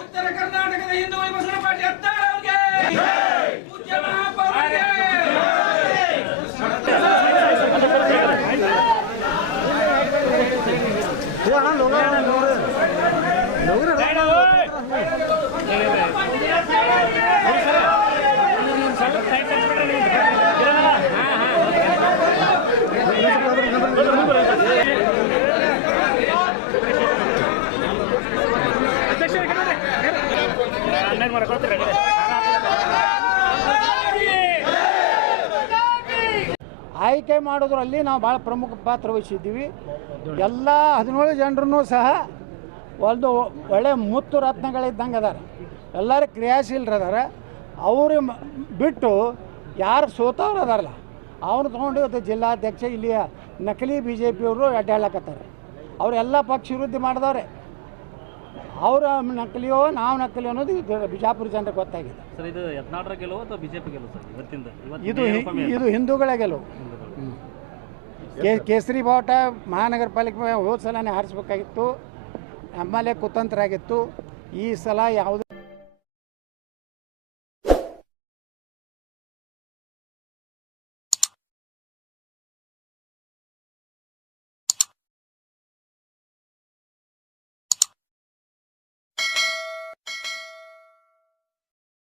ಉತ್ತರ ಕರ್ನಾಟಕದ ಹಿಂದೂಗಳಿಗೆ ಬಸವನ ಪಾರ್ಟಿ ಎತ್ತಾಳ ಅವ್ರಿಗೆ ಪೂಜ್ಯ ಮಹಾಪೌರಿಗೆ ಲೋಗ ಲೋಗ ಲೋಗ ಆಯ್ಕೆ ಮಾಡೋದ್ರಲ್ಲಿ ನಾವು ಭಾಳ ಪ್ರಮುಖ ಪಾತ್ರ ವಹಿಸಿದ್ದೀವಿ. ಎಲ್ಲ ಹದಿನೇಳು ಜನರನ್ನು ಸಹ ಒಂದು ಒಳ್ಳೆಯ ಮುತ್ತು ರತ್ನಗಳಿದ್ದಂಗೆ ಅದಾರೆ. ಎಲ್ಲರೂ ಕ್ರಿಯಾಶೀಲರದಾರೆ ಅವರು ಬಿಟ್ಟು ಯಾರು ಸೋತವ್ರು ಅದಾರಲ್ಲ ಅವ್ರು ತೊಗೊಂಡು ಇವತ್ತು ಜಿಲ್ಲಾಧ್ಯಕ್ಷ, ಇಲ್ಲಿಯ ನಕಲಿ ಬಿ ಜೆ ಪಿಯವರು ಅಡ್ಡಾಡ್ಲಕತ್ತಾರೆ ಅವರೆಲ್ಲ ಪಕ್ಷ ವಿರುದ್ಧ ಮಾಡಿದವ್ರೆ. ಅವ್ರ ನಕಲಿಯೋ ನಾವು ನಕಲಿಯೋ ಅನ್ನೋದು ಬಿಜಾಪುರ ಜನರ ಗೊತ್ತಾಗಿದೆ. ಸರ್ ಇದು ಯತ್ನಾಳರ ಗೆಲುವು ಅಥವಾ ಬಿಜೆಪಿ ಗೆಲುವು ಸರ್? ಇವತ್ತಿಂದ ಇದು ಹಿ- ಇದು ಹಿಂದೂಗಳ ಗೆಲುವು. ಕೇ ಕೇಸರಿ ಬಾವುಟ ಮಹಾನಗರ ಪಾಲಿಕೆ ಹೋದ ಸಲನೇ ಹಾರಿಸ್ಬೇಕಾಗಿತ್ತು ನಮ್ಮಲ್ಲೇ ಕುತಂತ್ರ ಆಗಿತ್ತು ಈ ಸಲ ಯಾವುದೇ